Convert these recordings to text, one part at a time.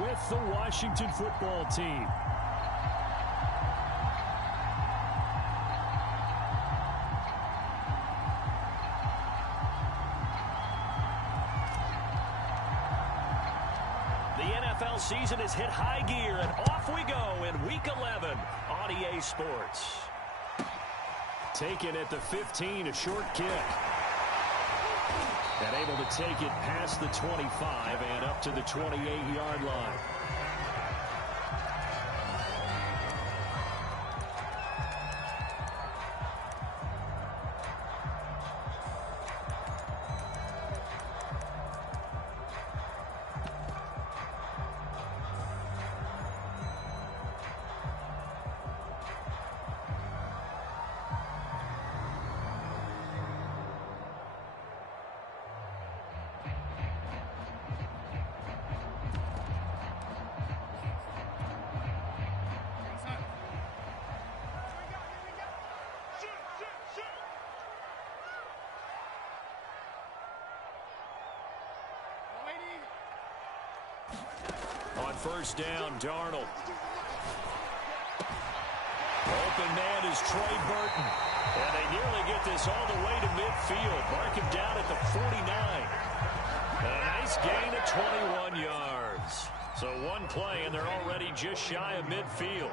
with the Washington football team. The NFL season has hit high gear, and off we go in Week 11 on EA Sports. Taken at the 15, a short kick. And able to take it past the 25 and up to the 28-yard line. On first down, Darnold. Open man is Trey Burton. And they nearly get this all the way to midfield. Mark him down at the 49. A nice gain of 21 yards. So one play, and they're already just shy of midfield.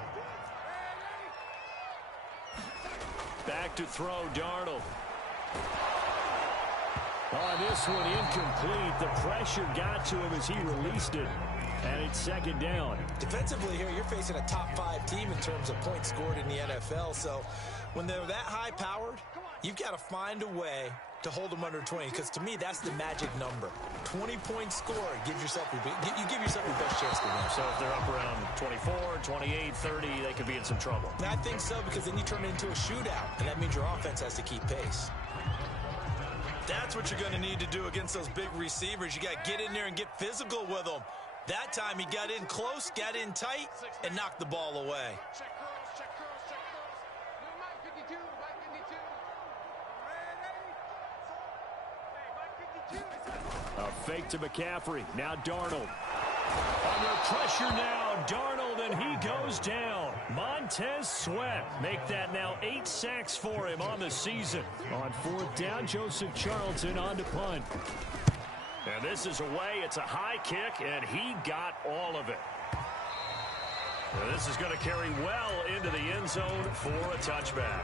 Back to throw, Darnold. On this one, incomplete. The pressure got to him as he released it. And it's second down. Defensively here, you're facing a top-5 team in terms of points scored in the NFL. So when they're that high-powered, you've got to find a way to hold them under 20. Because to me, that's the magic number. 20 points scored. You give yourself your best chance to win. So if they're up around 24, 28, 30, they could be in some trouble. I think so, because then you turn it into a shootout. And that means your offense has to keep pace. That's what you're going to need to do against those big receivers. You got to get in there and get physical with them. That time he got in close, got in tight, and knocked the ball away. A fake to McCaffrey. Now Darnold. Under pressure now, Darnold, and he goes down. Montez Sweat make that now 8 sacks for him on the season. On fourth down, Joseph Charlton on to punt. And this is away. It's a high kick, and he got all of it. Now this is going to carry well into the end zone for a touchback.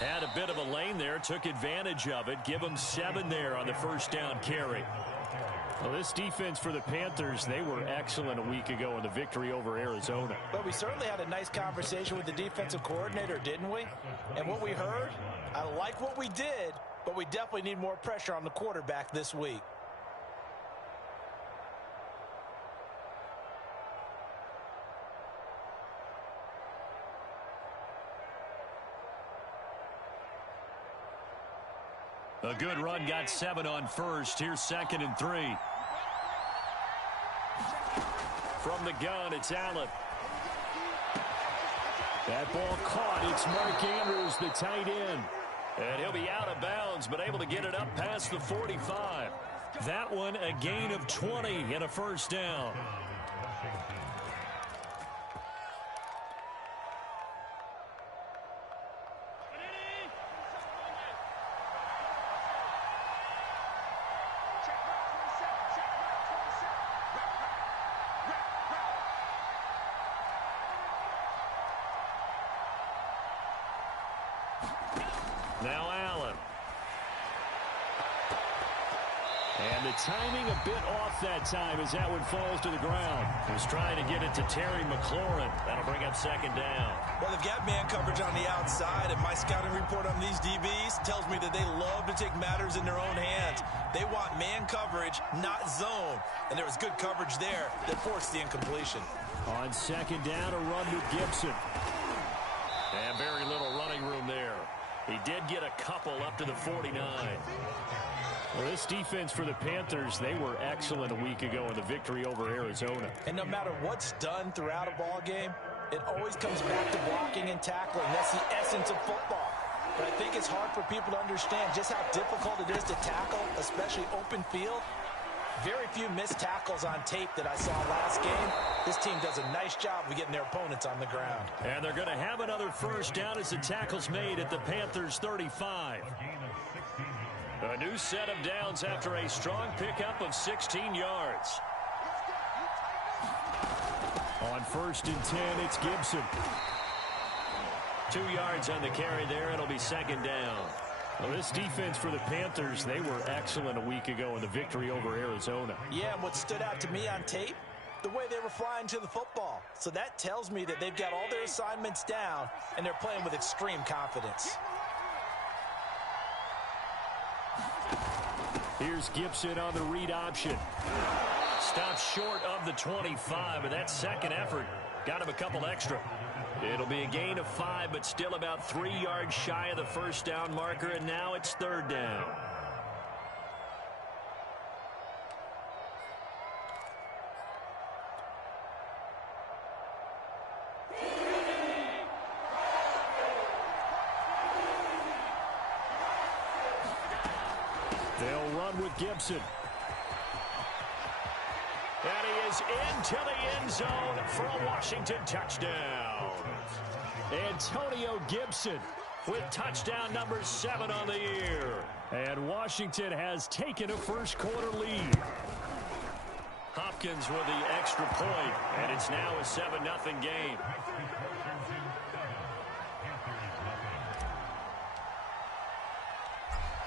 Had a bit of a lane there, took advantage of it. Give them 7 there on the first down carry. Well, this defense for the Panthers, they were excellent a week ago in the victory over Arizona. But we certainly had a nice conversation with the defensive coordinator, didn't we? And what we heard, I like what we did, but we definitely need more pressure on the quarterback this week. A good run, got 7 on first. Here's 2nd and 3. From the gun, it's Allen. That ball caught. It's Mark Andrews, the tight end. And he'll be out of bounds, but able to get it up past the 45. That one, a gain of 20 and a first down. Now Allen. And the timing a bit off that time as that one falls to the ground. He was trying to get it to Terry McLaurin. That'll bring up 2nd down. Well, they've got man coverage on the outside, and my scouting report on these DBs tells me that they love to take matters in their own hands. They want man coverage, not zone. And there was good coverage there that forced the incompletion. On second down, a run with Gibson. And very little running room there. He did get a couple up to the 49. Well, this defense for the Panthers, they were excellent a week ago in the victory over Arizona. And no matter what's done throughout a ball game, it always comes back to blocking and tackling. That's the essence of football. But I think it's hard for people to understand just how difficult it is to tackle, especially open field. Very few missed tackles on tape that I saw last game. This team does a nice job of getting their opponents on the ground. And they're going to have another first down as the tackle's made at the Panthers' 35. A new set of downs after a strong pickup of 16 yards. On 1st and 10, it's Gibson. 2 yards on the carry there. It'll be second down. Well, this defense for the Panthers, they were excellent a week ago in the victory over Arizona. Yeah, and what stood out to me on tape, the way they were flying to the football. So that tells me that they've got all their assignments down, and they're playing with extreme confidence. Here's Gibson on the read option. Stopped short of the 25, but that second effort got him a couple extra. It'll be a gain of 5, but still about 3 yards shy of the first down marker, and now it's third down. They'll run with Gibson. And he is into the end zone for a Washington touchdown. Antonio Gibson With touchdown number 7 on the year. And Washington has taken a first quarter lead. Hopkins with the extra point, and it's now a 7-0 game.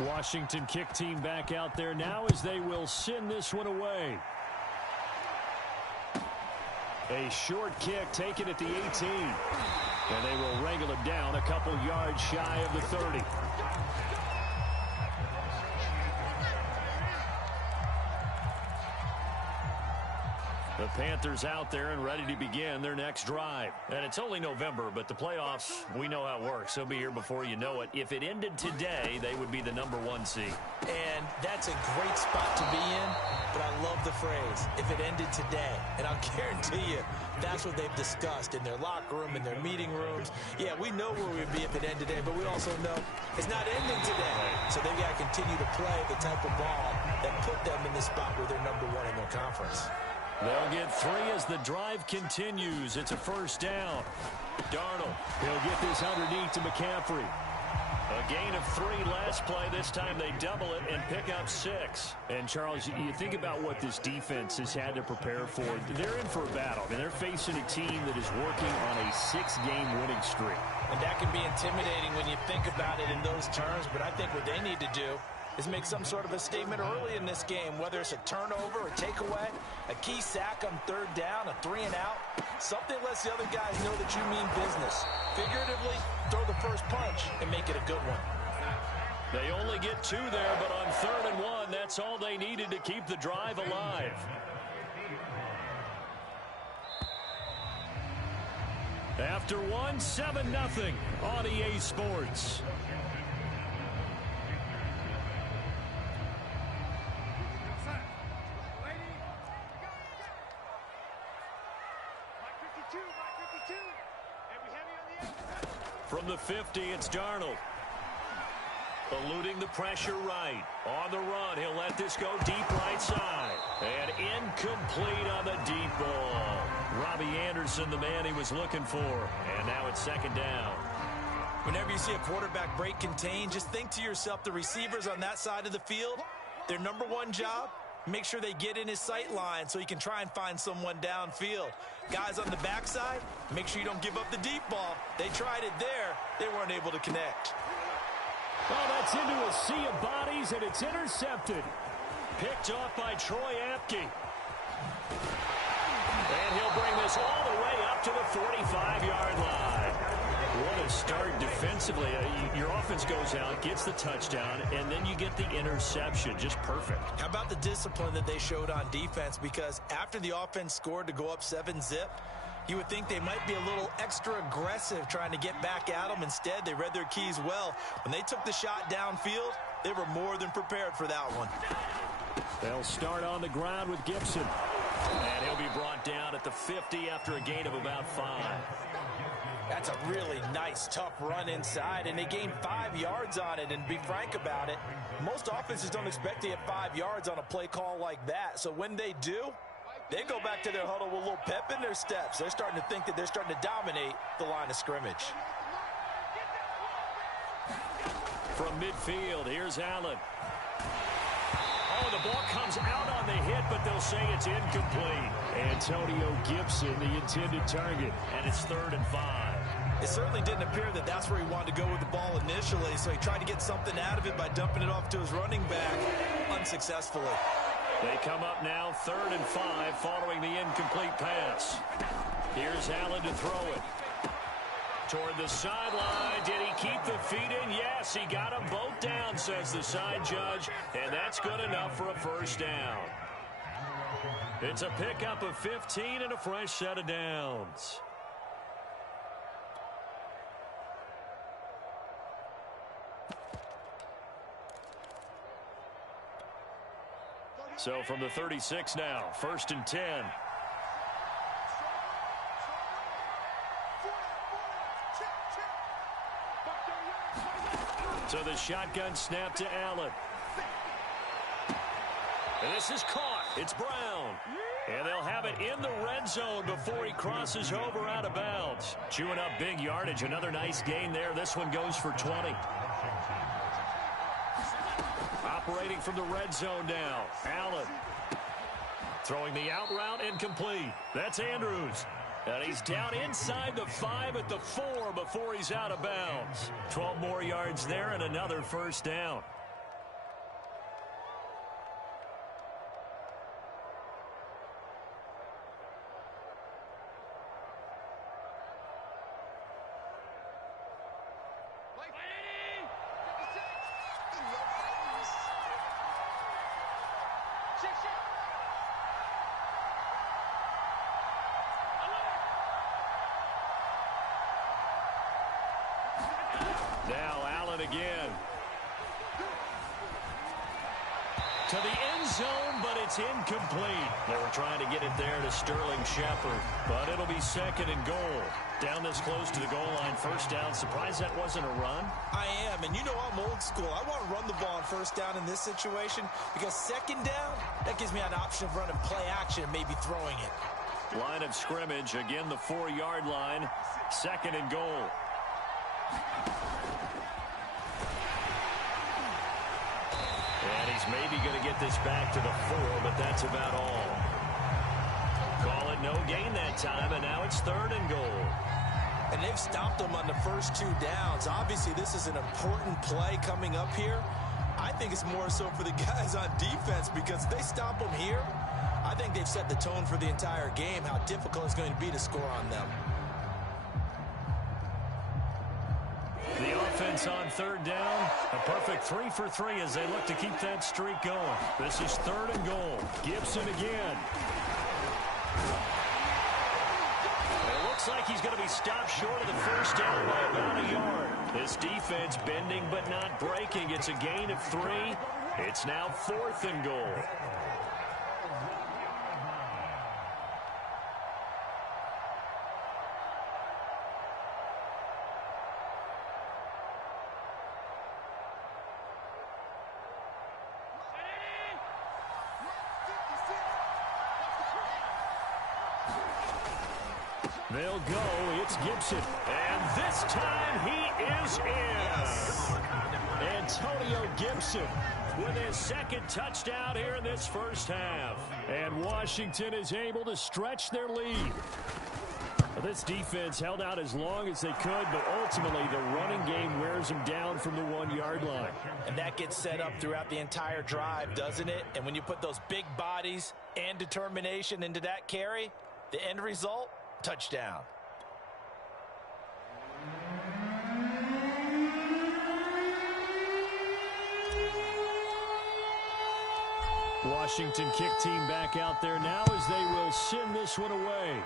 Washington kick team back out there now as they will send this one away. A short kick taken at the 18. And they will wrangle it down a couple yards shy of the 30. The Panthers out there and ready to begin their next drive. And it's only November, but the playoffs, we know how it works. They'll be here before you know it. If it ended today, they would be the number 1 seed. And that's a great spot to be in, but I love the phrase, if it ended today. And I'll guarantee you, that's what they've discussed in their locker room, in their meeting rooms. Yeah, we know where we'd be if it ended today, but we also know it's not ending today. So they've got to continue to play the type of ball that put them in the spot where they're number 1 in their conference. They'll get 3 as the drive continues. It's a first down. Darnold, he'll get this underneath to McCaffrey. A gain of 3 last play. This time they double it and pick up 6. And, Charles, you think about what this defense has had to prepare for. They're in for a battle. I mean, they're facing a team that is working on a 6-game winning streak. And that can be intimidating when you think about it in those terms, but I think what they need to do is make some sort of a statement early in this game, whether it's a turnover, a takeaway, a key sack on 3rd down, a 3-and-out. Something lets the other guys know that you mean business. Figuratively, throw the first punch and make it a good one. They only get 2 there, but on 3rd and 1, that's all they needed to keep the drive alive. After 1, 7-0 on EA Sports. From the 50, it's Darnold. Eluding the pressure right. On the run, he'll let this go deep right side. And incomplete on the deep ball. Robbie Anderson, the man he was looking for. And now it's 2nd down. Whenever you see a quarterback break contain, just think to yourself, the receivers on that side of the field, their number 1 job, make sure they get in his sight line so he can try and find someone downfield. Guys on the backside, make sure you don't give up the deep ball. They tried it there. They weren't able to connect. Oh, that's into a sea of bodies, and it's intercepted. Picked off by Troy Apke. And he'll bring this all the way up to the 45-yard line. What a start defensively. Your offense goes out, gets the touchdown, and then you get the interception. Just perfect. How about the discipline that they showed on defense? Because after the offense scored to go up 7-0, You would think they might be a little extra aggressive trying to get back at them. Instead, they read their keys well. When they took the shot downfield, they were more than prepared for that one. They'll start on the ground with Gibson. And he'll be brought down at the 50 after a gain of about 5. That's a really nice, tough run inside, and they gained 5 yards on it. And be frank about it, most offenses don't expect to get 5 yards on a play call like that. So when they do, they go back to their huddle with a little pep in their steps. They're starting to think that they're starting to dominate the line of scrimmage. From midfield, here's Allen. Oh, the ball comes out on the hit, but they'll say it's incomplete. Antonio Gibson, the intended target, and it's 3rd and 5. It certainly didn't appear that that's where he wanted to go with the ball initially, so he tried to get something out of it by dumping it off to his running back unsuccessfully. They come up now 3rd and 5 following the incomplete pass. Here's Allen to throw it. Toward the sideline. Did he keep the feet in? Yes, he got them both down, says the side judge, and that's good enough for a first down. It's a pickup of 15 and a fresh set of downs. So from the 36 now, 1st and 10. So the shotgun snap to Allen. And this is caught. It's Brown. And they'll have it in the red zone before he crosses over out of bounds. Chewing up big yardage. Another nice gain there. This one goes for 20. Operating from the red zone now. Allen. Throwing the out route incomplete. That's Andrews. And he's down inside the 5 at the 4 before he's out of bounds. 12 more yards there and another first down. Now Allen again. To the end zone, but it's incomplete. They were trying to get it there to Sterling Shepard, but it'll be 2nd and goal. Down this close to the goal line, first down. Surprised that wasn't a run? I am, and you know I'm old school. I want to run the ball on first down in this situation because 2nd down, that gives me an option of running play action and maybe throwing it. Line of scrimmage, again the 4-yard line, 2nd and goal. And he's maybe going to get this back to the 4, but that's about all. Call it no gain that time, and now it's 3rd and goal. And they've stopped them on the first 2 downs. Obviously, this is an important play coming up here. I think it's more so for the guys on defense because if they stop them here, I think they've set the tone for the entire game, how difficult it's going to be to score on them. The offense on 3rd down, a perfect 3 for 3 as they look to keep that streak going. This is 3rd and goal. Gibson again. It looks like he's going to be stopped short of the first down by about a yard. This defense bending but not breaking. It's a gain of 3. It's now 4th and goal. They'll go. It's Gibson. And this time he is in. Yes. Antonio Gibson with his 2nd touchdown here in this first half. And Washington is able to stretch their lead. This defense held out as long as they could, but ultimately the running game wears them down from the 1-yard line. And that gets set up throughout the entire drive, doesn't it? And when you put those big bodies and determination into that carry, the end result, touchdown. Washington kick team back out there now as they will send this one away.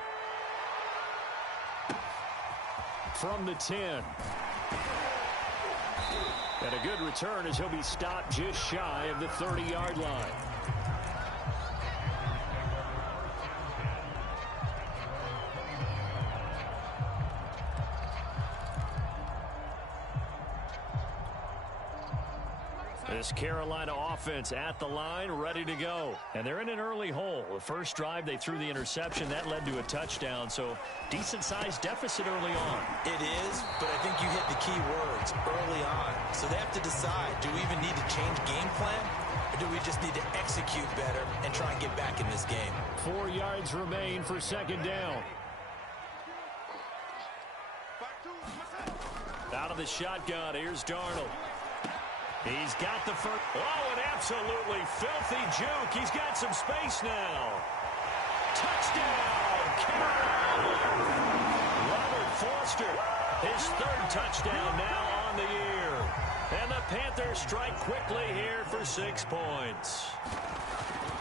from the 10. And a good return as he'll be stopped just shy of the 30-yard line. This Carolina offense at the line, ready to go. And they're in an early hole. The first drive, they threw the interception. That led to a touchdown, so decent-sized deficit early on. It is, but I think you hit the key words, early on. So they have to decide, do we even need to change game plan, or do we just need to execute better and try and get back in this game? 4 yards remain for second down. Out of the shotgun, here's Darnold. He's got the first. Oh, an absolutely filthy juke. He's got some space now. Touchdown, Carolina. Robert Foster, his third touchdown now on the year. And the Panthers strike quickly here for 6 points.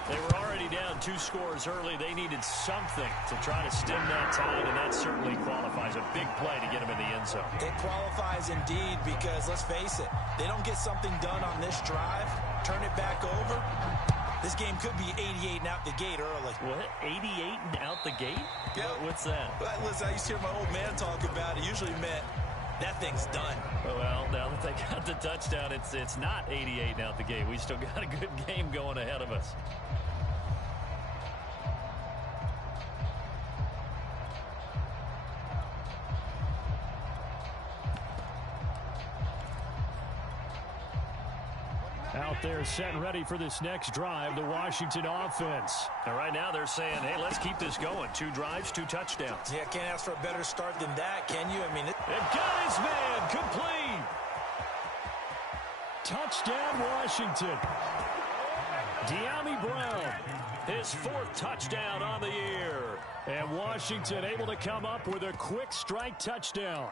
They were already down 2 scores early. They needed something to try to stem that tide, and that certainly qualifies. A big play to get them in the end zone. It qualifies indeed because, let's face it, they don't get something done on this drive, turn it back over, this game could be 88 and out the gate early. What? 88 and out the gate? Yeah. What's that? But listen, I used to hear my old man talk about it. Usually meant that thing's done. Well, now that they got the touchdown, it's not 88 and out the gate. We still got a good game going ahead of us. Out there set and ready for this next drive, the Washington offense. And right now they're saying, hey, let's keep this going. 2 drives, 2 touchdowns. Yeah, can't ask for a better start than that, can you? I mean, they've got his man complete. Touchdown, Washington. De'Ami Brown, his 4th touchdown on the year. And Washington able to come up with a quick strike touchdown.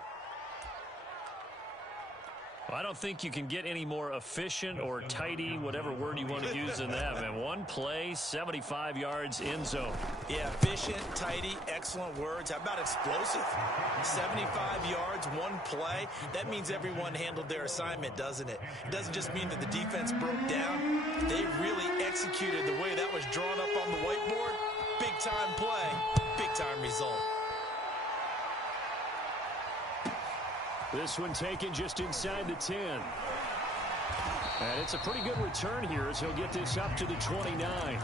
I don't think you can get any more efficient or tidy, whatever word you want to use in that, man. 1 play, 75 yards, end zone. Yeah, efficient, tidy, excellent words. How about explosive? 75 yards, 1 play. That means everyone handled their assignment, doesn't it? It doesn't just mean that the defense broke down. They really executed the way that was drawn up on the whiteboard. Big-time play, big-time result. This one taken just inside the 10. And it's a pretty good return here as he'll get this up to the 29.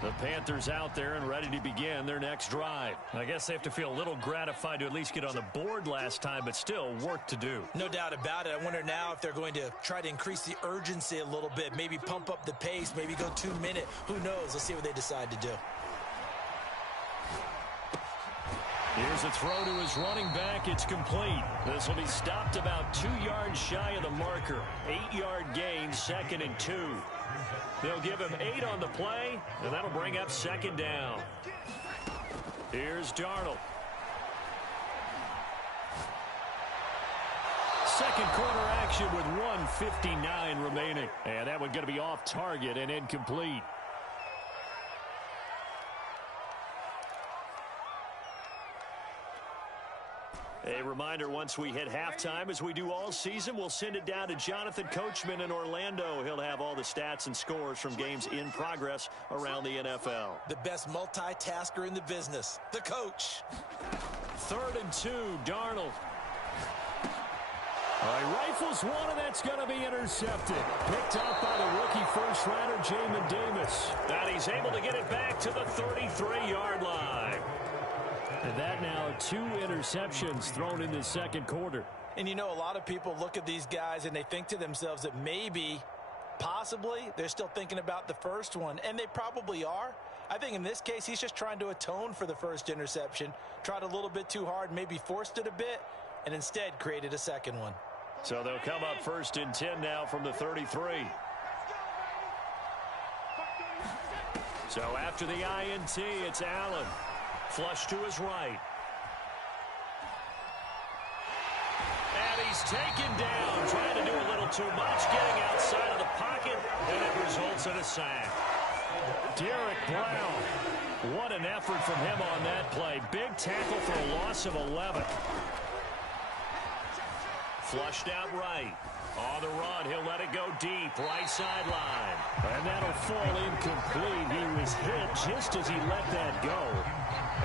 The Panthers out there and ready to begin their next drive. I guess they have to feel a little gratified to at least get on the board last time, but still work to do. No doubt about it. I wonder now if they're going to try to increase the urgency a little bit, maybe pump up the pace, maybe go 2-minute. Who knows? Let's see what they decide to do. Here's a throw to his running back. It's complete. This will be stopped about 2 yards shy of the marker. 8-yard gain, 2nd and 2. They'll give him 8 on the play, and that'll bring up 2nd down. Here's Darnold. Second quarter action with 1:59 remaining. And that one going to be off target and incomplete. A reminder, once we hit halftime, as we do all season, we'll send it down to Jonathan Coachman in Orlando. He'll have all the stats and scores from games in progress around the NFL. The best multitasker in the business, the coach. 3rd and 2, Darnold. All right, rifles one, and that's going to be intercepted. Picked up by the rookie first-rounder, Jamin Davis. And he's able to get it back to the 33-yard line. And that now 2 interceptions thrown in the second quarter. And you know, a lot of people look at these guys and they think to themselves that maybe, possibly, they're still thinking about the first one. And they probably are. I think in this case, he's just trying to atone for the first interception. Tried a little bit too hard, maybe forced it a bit, and instead created a second one. So they'll come up 1st and 10 now from the 33. So after the INT, it's Allen. Flush to his right. And he's taken down, trying to do a little too much, getting outside of the pocket, and it results in a sack. Derek Brown. What an effort from him on that play. Big tackle for a loss of 11. Flushed out right. On the run, he'll let it go deep, right sideline. And that'll fall incomplete. He was hit just as he let that go.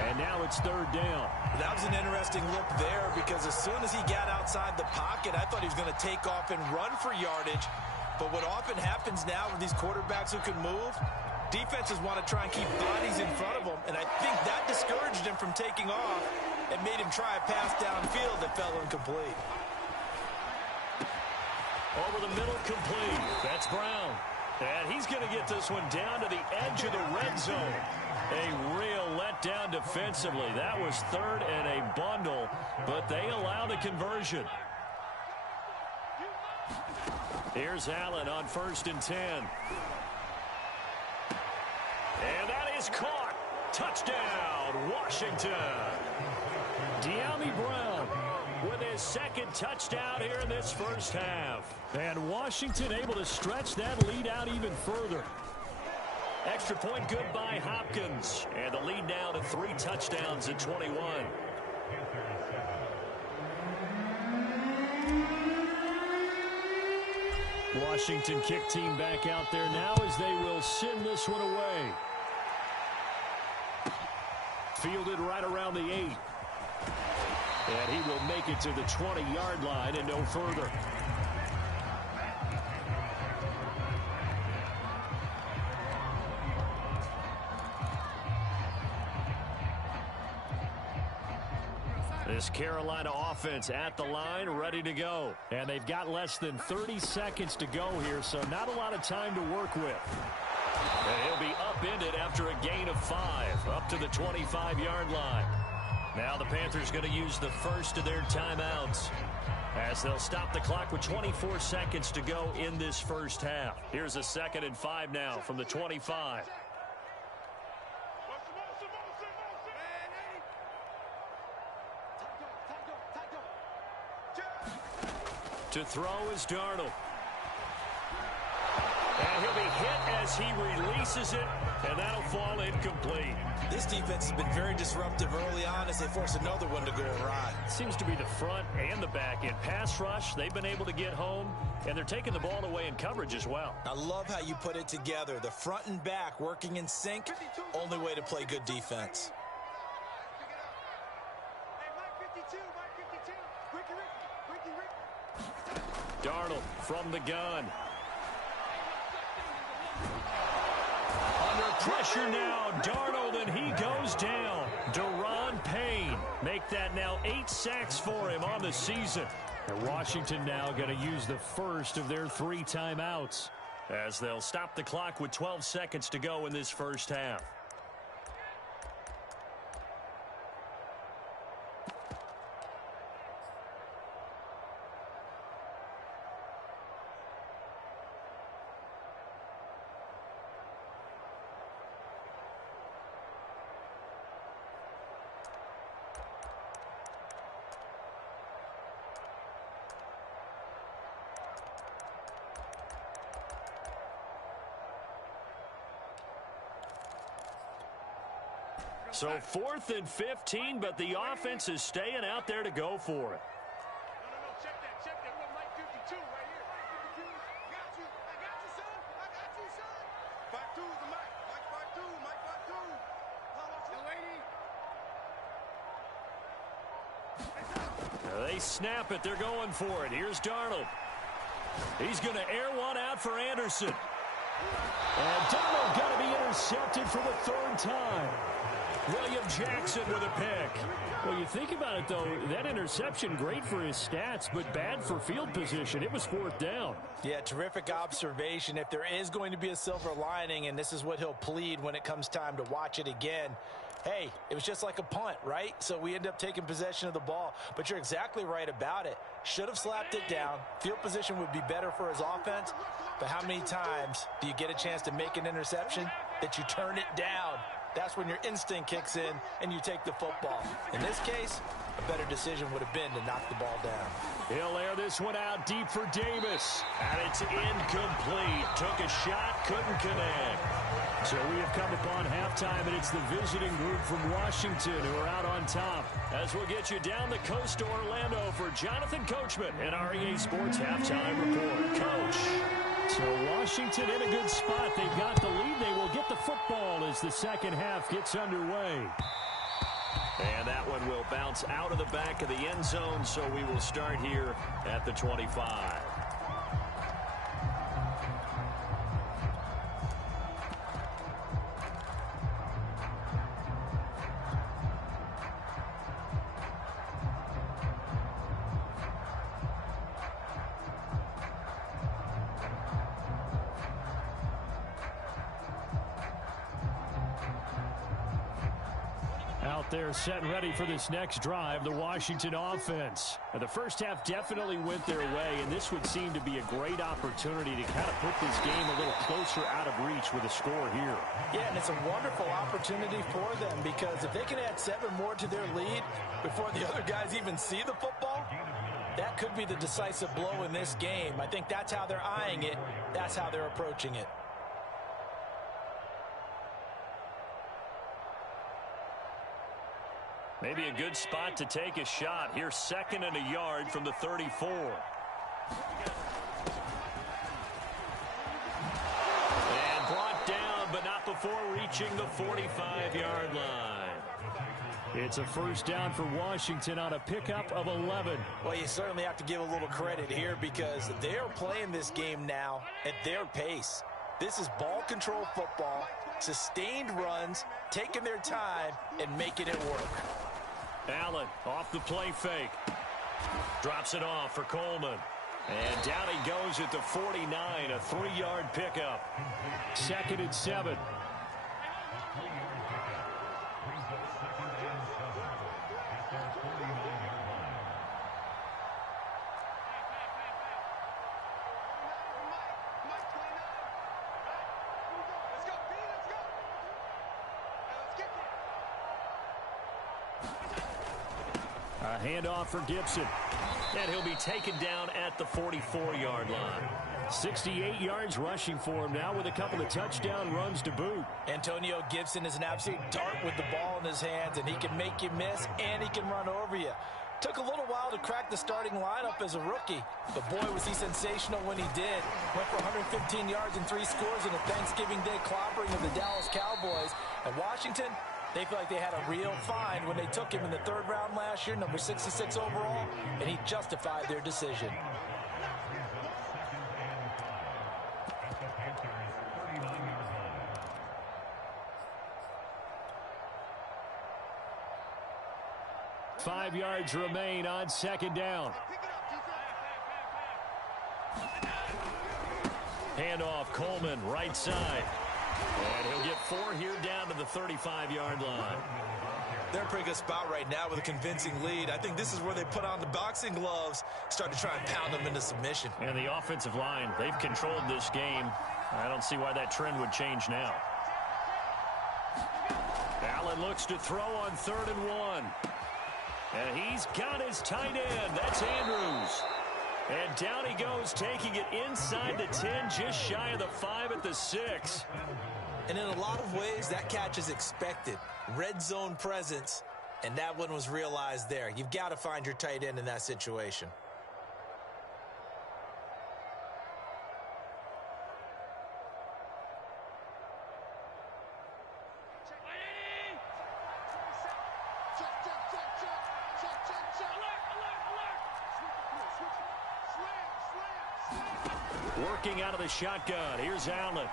And now it's third down. That was an interesting look there because as soon as he got outside the pocket, I thought he was going to take off and run for yardage. But what often happens now with these quarterbacks who can move, defenses want to try and keep bodies in front of them. And I think that discouraged him from taking off and made him try a pass downfield that fell incomplete. Over the middle, complete. That's Brown. And he's going to get this one down to the edge of the red zone. A real letdown defensively. That was third and a bundle, but they allow the conversion. Here's Allen on 1st and 10. And that is caught. Touchdown, Washington. De'Ami Brown with his second touchdown here in this first half. And Washington able to stretch that lead out even further. Extra point good by Hopkins. And the lead now to 3 touchdowns at 21. Washington kick team back out there now as they will send this one away. Fielded right around the 8. And he will make it to the 20-yard line and no further. This Carolina offense at the line, ready to go. And they've got less than 30 seconds to go here, so not a lot of time to work with. And he'll be upended after a gain of 5, up to the 25-yard line. Now the Panthers going to use the first of their timeouts as they'll stop the clock with 24 seconds to go in this first half. Here's a 2nd and 5 now from the 25. To throw is Darnold. And he'll be hit as he releases it, and that'll fall incomplete. This defense has been very disruptive early on as they force another one to go awry. Seems to be the front and the back end. Pass rush, they've been able to get home, and they're taking the ball away in coverage as well. I love how you put it together. The front and back working in sync, only way to play good defense. Darnold from the gun. Under pressure now, Darnold, and he goes down. Deron Payne make that now 8 sacks for him on the season. And Washington now going to use the first of their 3 timeouts as they'll stop the clock with 12 seconds to go in this first half. So 4th and 15, but the offense is staying out there to go for it. Check that. We're Mike 52 right here. 52. Got you. I got you, son. I got you, son. 52 is the Mike. Mike 52. Mike 52. They snap it. They're going for it. Here's Darnold. He's going to air one out for Anderson. And Darnold got to be intercepted for the 3rd time. William Jackson with a pick. Well, you think about it, though, that interception, great for his stats, but bad for field position. It was 4th down. Yeah, terrific observation. If there is going to be a silver lining, and this is what he'll plead when it comes time to watch it again, hey, it was just like a punt, right? So we end up taking possession of the ball. But you're exactly right about it. Should have slapped it down. Field position would be better for his offense. But how many times do you get a chance to make an interception that you turn it down? That's when your instinct kicks in and you take the football. In this case, a better decision would have been to knock the ball down. He'll air this one out deep for Davis. And it's incomplete. Took a shot, couldn't connect. So we have come upon halftime, and it's the visiting group from Washington who are out on top. As we'll get you down the coast to Orlando for Jonathan Coachman and our EA Sports Halftime Report. Coach. So Washington in a good spot. They've got the lead. They will get the football as the second half gets underway. And that one will bounce out of the back of the end zone, so we will start here at the 25. Out there set and ready for this next drive, the Washington offense. Now, the first half definitely went their way, and this would seem to be a great opportunity to kind of put this game a little closer out of reach with a score here. Yeah, and it's a wonderful opportunity for them because if they can add 7 more to their lead before the other guys even see the football, that could be the decisive blow in this game. I think that's how they're eyeing it. That's how they're approaching it. Maybe a good spot to take a shot. Here's 2nd and a yard from the 34. And brought down, but not before reaching the 45-yard line. It's a first down for Washington on a pickup of 11. Well, you certainly have to give a little credit here because they're playing this game now at their pace. This is ball control football, sustained runs, taking their time, and making it work. Allen off the play fake. Drops it off for Coleman. And down he goes at the 49, a 3-yard pickup. 2nd and 7. A handoff for Gibson. And he'll be taken down at the 44-yard line. 68 yards rushing for him now with a couple of touchdown runs to boot. Antonio Gibson is an absolute dart with the ball in his hands, and he can make you miss, and he can run over you. Took a little while to crack the starting lineup as a rookie, but boy, was he sensational when he did. Went for 115 yards and 3 scores in a Thanksgiving Day clobbering of the Dallas Cowboys. And Washington, they feel like they had a real find when they took him in the 3rd round last year, number 66 overall, and he justified their decision. Five yards remain on 2nd down. Handoff, Coleman, right side. And he'll get 4 here down to the 35-yard line. They're in a pretty good spot right now with a convincing lead. I think this is where they put on the boxing gloves, start to try and pound them into submission. And the offensive line, they've controlled this game. I don't see why that trend would change now. Allen looks to throw on 3rd and 1. And he's got his tight end. That's Andrews. And down he goes, taking it inside the 10, just shy of the 5 at the 6. And in a lot of ways, that catch is expected. Red zone presence, and that one was realized there. You've got to find your tight end in that situation. Working out of the shotgun. Here's Allen.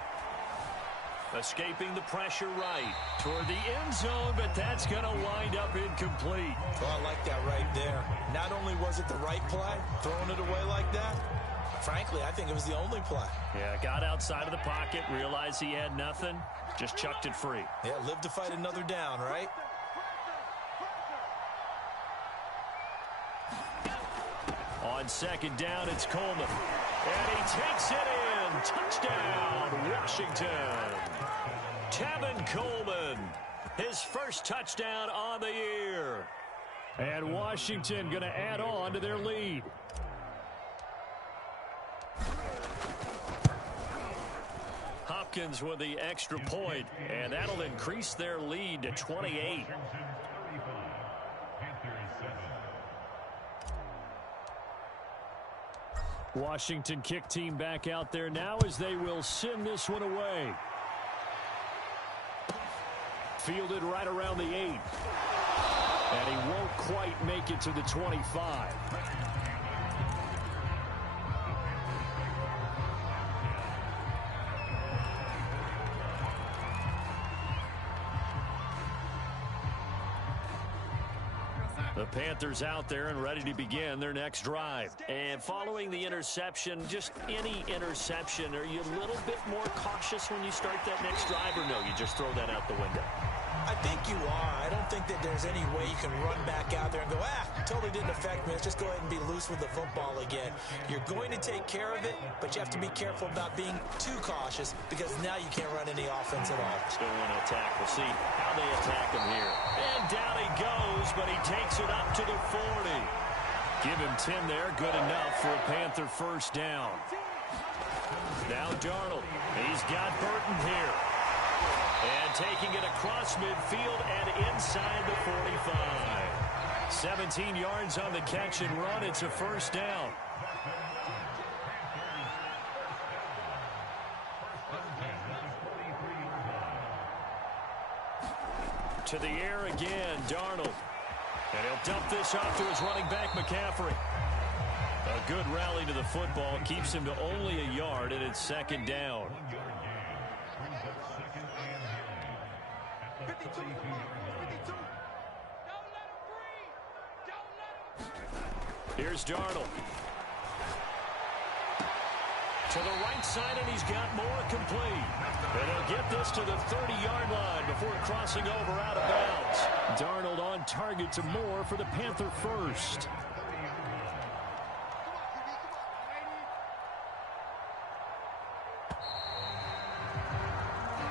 Escaping the pressure right toward the end zone, but that's going to wind up incomplete. Well, I like that right there. Not only was it the right play, throwing it away like that, frankly, I think it was the only play. Yeah, got outside of the pocket, realized he had nothing, just chucked it free. Yeah, live to fight another down, right? On 2nd down, it's Coleman. And he takes it in. Touchdown, Washington. Tevin Coleman His first touchdown on the year. And Washington going to add on to their lead. Hopkins with the extra point, and that'll increase their lead to 28. Washington kick team back out there now as they will send this one away. Fielded right around the 8. And he won't quite make it to the 25. The Panthers out there and ready to begin their next drive. And following the interception, just any interception, are you a little bit more cautious when you start that next drive, or no, you just throw that out the window? I think you are. I don't think that there's any way you can run back out there and go, totally didn't affect me. Let's just go ahead and be loose with the football again. You're going to take care of it, but you have to be careful about being too cautious because now you can't run any offense at all. Still want to attack. We'll see how they attack him here. And down he goes, but he takes it up to the 40. Give him 10 there. Good enough for a Panther first down. Now Darnold. He's got Burton here. And taking it across midfield and inside the 45. 17 yards on the catch and run. It's a first down. To the air again, Darnold. And he'll dump this off to his running back, McCaffrey. A good rally to the football keeps him to only a yard, and it's second down. 52. Don't let him breathe. Don't let him. Here's Darnold. To the right side, and he's got more complete. And he'll get this to the 30-yard line before crossing over out of bounds. Darnold on target to Moore for the Panther first.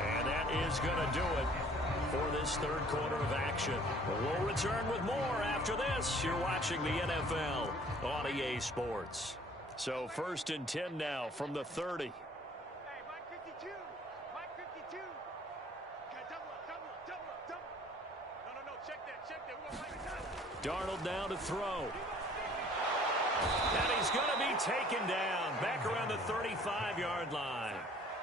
And that is going to do it for this third quarter of action. We'll return with more after this. You're watching the NFL on EA Sports. So first and 10 now from the 30. Hey, Mike 52. Mike 52. Okay, double up. No. Check that. We're going to Darnold down to throw. And he's going to be taken down back around the 35-yard line.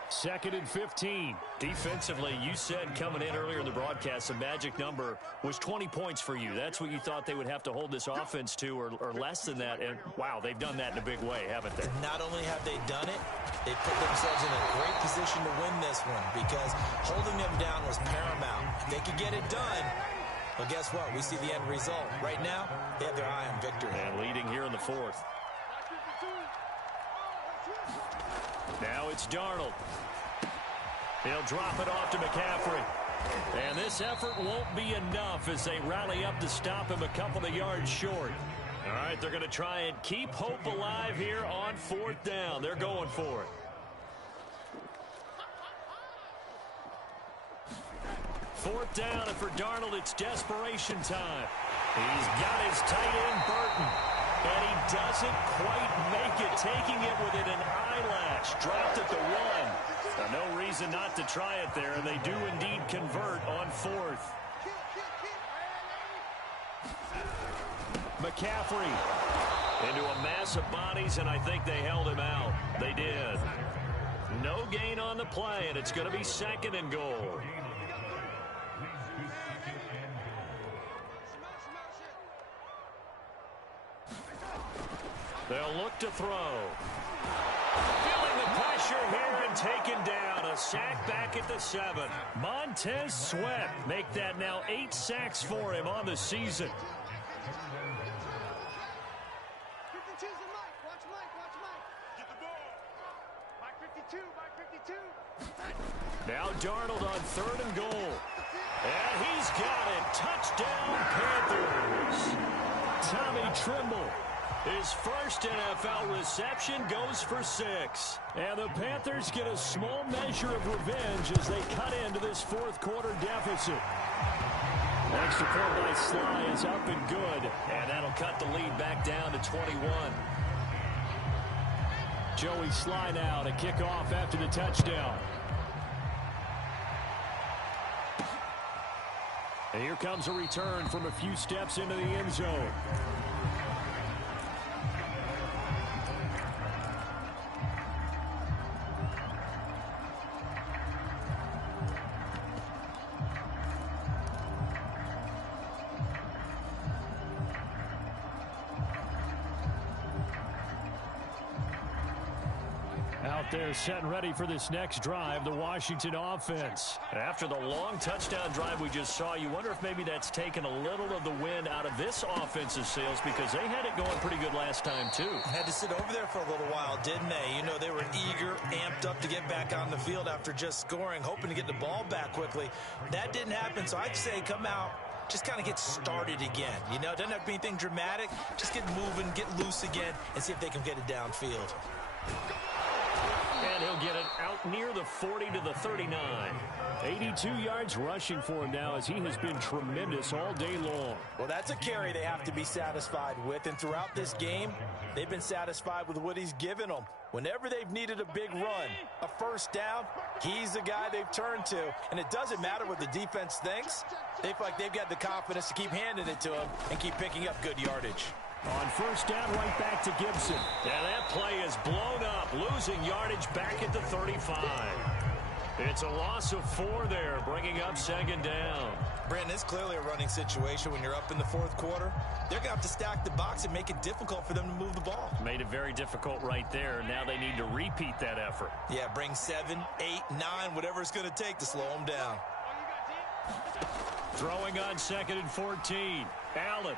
Second and 15. Defensively, you said coming in earlier in the broadcast, the magic number was 20 points for you. That's what you thought they would have to hold this offense to, or less than that. And, wow, they've done that in a big way, haven't they? Not only have they done it, they put themselves in a great position to win this one because holding them down was paramount. If they could get it done, well, guess what? We see the end result. Right now, they have their eye on victory. And leading here in the fourth. Now it's Darnold. He'll drop it off to McCaffrey. And this effort won't be enough as they rally up to stop him a couple of yards short. All right, they're going to try and keep hope alive here on fourth down. They're going for it. Fourth down, and for Darnold, it's desperation time. He's got his tight end, Burton. And he doesn't quite make it, taking it within an eyelash. Dropped at the 1. Now, no reason not to try it there, and they do indeed convert on fourth. McCaffrey. Into a mass of bodies, and I think they held him out. They did. No gain on the play, and it's going to be second and goal. They'll look to throw. Feeling the pressure here and taken down. A sack back at the 7. Montez Sweat. Make that now 8 sacks for him on the season. 52's the Mike. Watch Mike. Get the ball. Mike 52. Now Darnold on third and goal. And he's got it. Touchdown, Panthers. Tommy Trimble His first NFL reception goes for 6. And the Panthers get a small measure of revenge as they cut into this fourth quarter deficit. Extra point by Sly is up and good. And that'll cut the lead back down to 21. Joey Sly now to kick off after the touchdown. And here comes a return from a few steps into the end zone. They're set and ready for this next drive, the Washington offense. After the long touchdown drive we just saw, you wonder if maybe that's taken a little of the wind out of this offensive sails because they had it going pretty good last time, too. Had to sit over there for a little while, didn't they? You know, they were eager, amped up to get back on the field after just scoring, hoping to get the ball back quickly. That didn't happen, so I'd say come out, just kind of get started again. You know, it doesn't have to be anything dramatic. Just get moving, get loose again, and see if they can get it downfield. And he'll get it out near the 40 to the 39. 82 yards rushing for him now as he has been tremendous all day long. Well, that's a carry they have to be satisfied with. And throughout this game, they've been satisfied with what he's given them. Whenever they've needed a big run, a first down, he's the guy they've turned to. And it doesn't matter what the defense thinks. They feel like they've got the confidence to keep handing it to him and keep picking up good yardage. On first down, right back to Gibson. Yeah, that play is blown up, losing yardage back at the 35. It's a loss of 4 there, bringing up second down. Brandon, it's clearly a running situation when you're up in the fourth quarter. They're going to have to stack the box and make it difficult for them to move the ball. Made it very difficult right there. Now they need to repeat that effort. Yeah, bring 7, 8, 9, whatever it's going to take to slow them down. Throwing on 2nd and 14. Allen.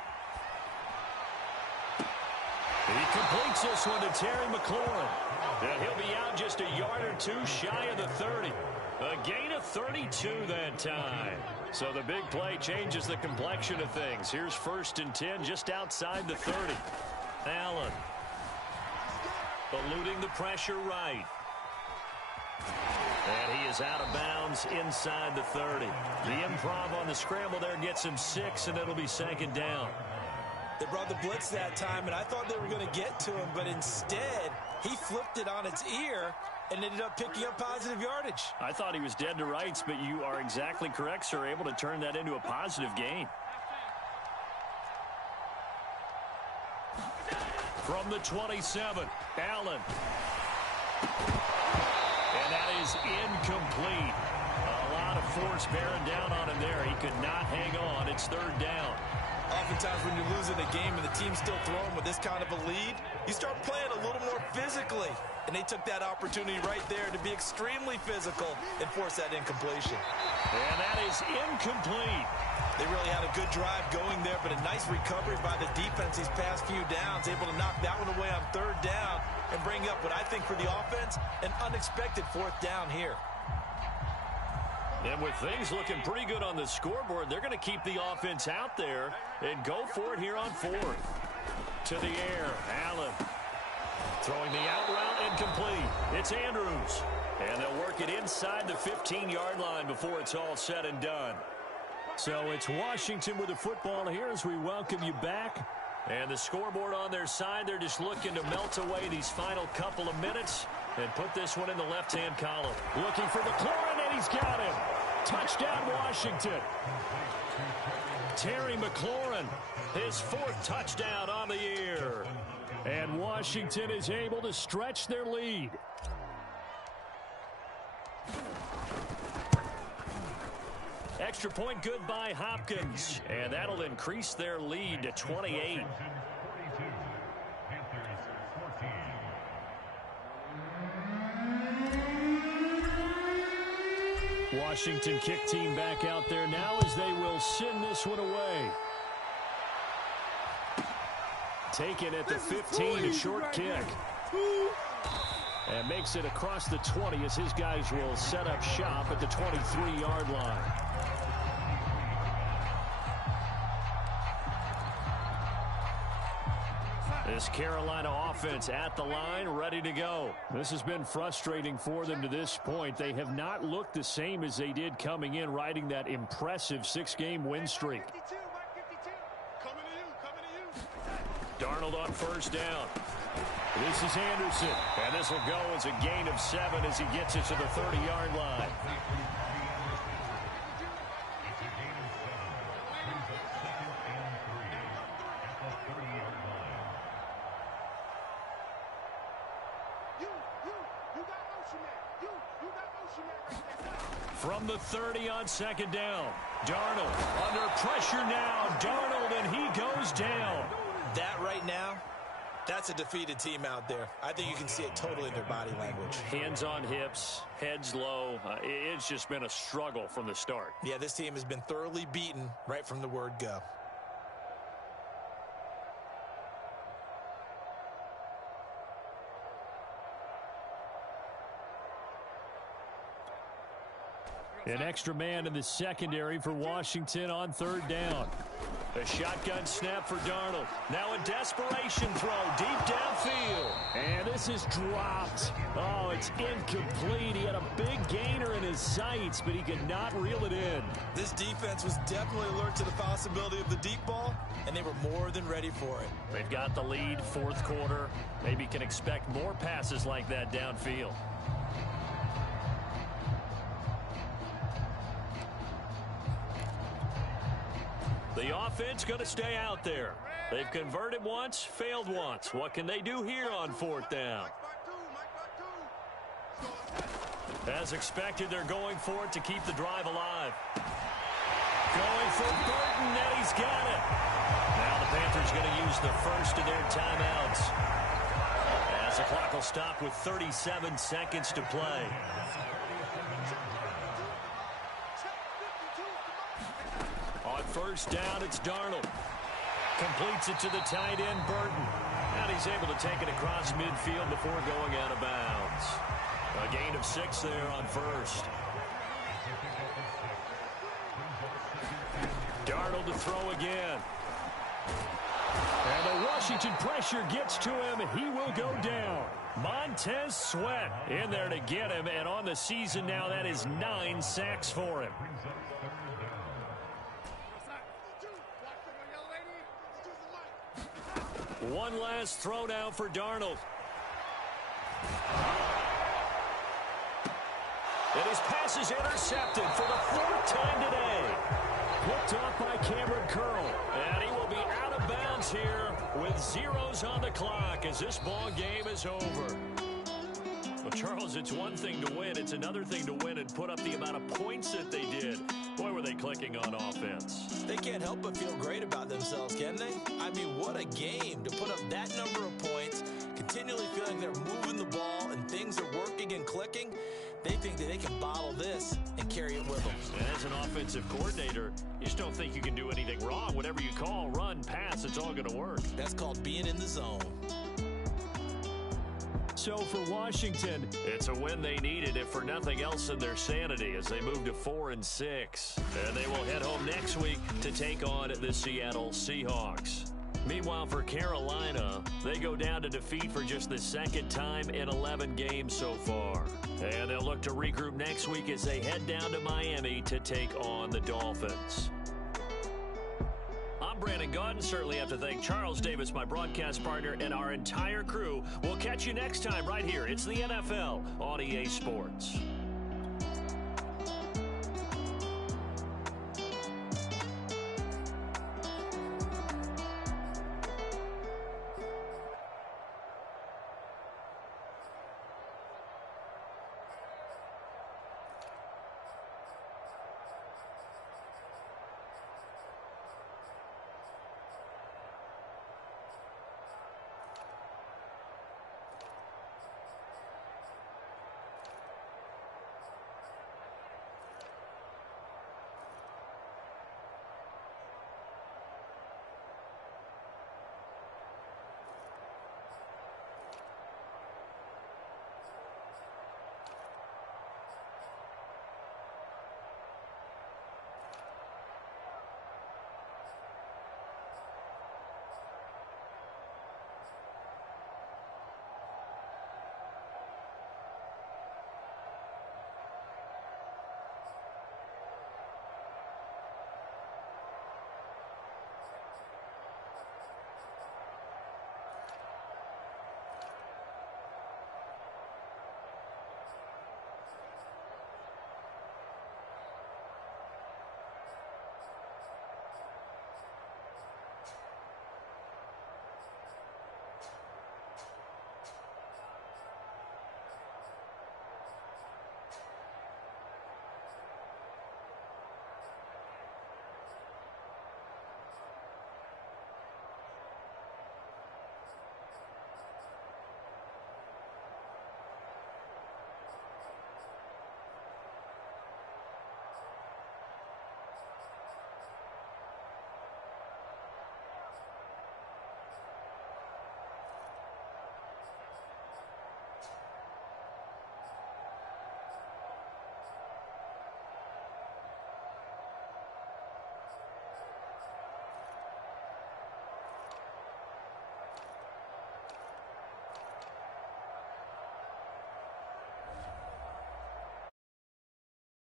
He completes this one to Terry McLaurin. And he'll be out just a yard or 2 shy of the 30. A gain of 32 that time. So the big play changes the complexion of things. Here's 1st and 10 just outside the 30. Allen. Eluding the pressure right. And he is out of bounds inside the 30. The improv on the scramble there gets him 6, and it'll be 2nd down. They brought the blitz that time, and I thought they were going to get to him, but instead, he flipped it on its ear and ended up picking up positive yardage. I thought he was dead to rights, but you are exactly correct, sir, able to turn that into a positive gain. From the 27, Allen. And that is incomplete. A lot of force bearing down on him there. He could not hang on. It's 3rd down. Oftentimes when you're losing a game and the team's still throwing with this kind of a lead, you start playing a little more physically. And they took that opportunity right there to be extremely physical and force that incompletion. And that is incomplete. They really had a good drive going there, but a nice recovery by the defense these past few downs, able to knock that one away on 3rd down and bring up what I think for the offense, an unexpected 4th down here. And with things looking pretty good on the scoreboard, they're going to keep the offense out there and go for it here on 4th. To the air, Allen. Throwing the out route incomplete. It's Andrews. And they'll work it inside the 15-yard line before it's all said and done. So it's Washington with the football here as we welcome you back. And the scoreboard on their side, they're just looking to melt away these final couple of minutes and put this one in the left-hand column. Looking for McLaurin, and he's got him. Touchdown, Washington. Terry McLaurin, his 4th touchdown on the year. And Washington is able to stretch their lead. Extra point good by Hopkins. And that'll increase their lead to 28. Washington kick team back out there now as they will send this one away. Taken at the 15, a short kick. And makes it across the 20 as his guys will set up shop at the 23-yard line. This Carolina offense at the line, ready to go. This has been frustrating for them to this point. They have not looked the same as they did coming in, riding that impressive 6-game win streak. Darnold on first down. This is Anderson, and this will go as a gain of 7 as he gets it to the 30-yard line. From the 30 on second down, Darnold under pressure now. Darnold, and he goes down. That right now, that's a defeated team out there. I think you can see it totally in their body language. Hands on hips, heads low. It's just been a struggle from the start. Yeah, this team has been thoroughly beaten right from the word go. An extra man in the secondary for Washington on third down. A shotgun snap for Darnold. Now a desperation throw deep downfield. And this is dropped. Oh, it's incomplete. He had a big gainer in his sights, but he could not reel it in. This defense was definitely alert to the possibility of the deep ball, and they were more than ready for it. They've got the lead, fourth quarter. Maybe can expect more passes like that downfield. The offense going to stay out there. They've converted once, failed once. What can they do here on fourth down? As expected, they're going for it to keep the drive alive. Going for Burton, and he's got it. Now the Panthers going to use the first of their timeouts, as the clock will stop with 37 seconds to play. First down, it's Darnold. Completes it to the tight end, Burton. And he's able to take it across midfield before going out of bounds. A gain of 6 there on first. Darnold to throw again. And the Washington pressure gets to him. He will go down. Montez Sweat in there to get him. And on the season now, that is 9 sacks for him. One last throw now for Darnold. And his pass is intercepted for the 4th time today. Picked off by Cameron Curl. And he will be out of bounds here with zeros on the clock as this ball game is over. Well, Charles, it's one thing to win. It's another thing to win and put up the amount of points that they did. Boy, were they clicking on offense. They can't help but feel great about themselves, can they? I mean, what a game to put up that number of points, continually feeling they're moving the ball and things are working and clicking. They think that they can bottle this and carry it with them. And as an offensive coordinator, you just don't think you can do anything wrong. Whatever you call, run, pass, it's all going to work. That's called being in the zone. So for Washington, it's a win they needed, if for nothing else than their sanity, as they move to 4-6. And they will head home next week to take on the Seattle Seahawks. Meanwhile, for Carolina, they go down to defeat for just the 2nd time in 11 games so far. And they'll look to regroup next week as they head down to Miami to take on the Dolphins. I'm Brandon Gaudin. Certainly have to thank Charles Davis, my broadcast partner, and our entire crew. We'll catch you next time right here. It's the NFL on EA Sports.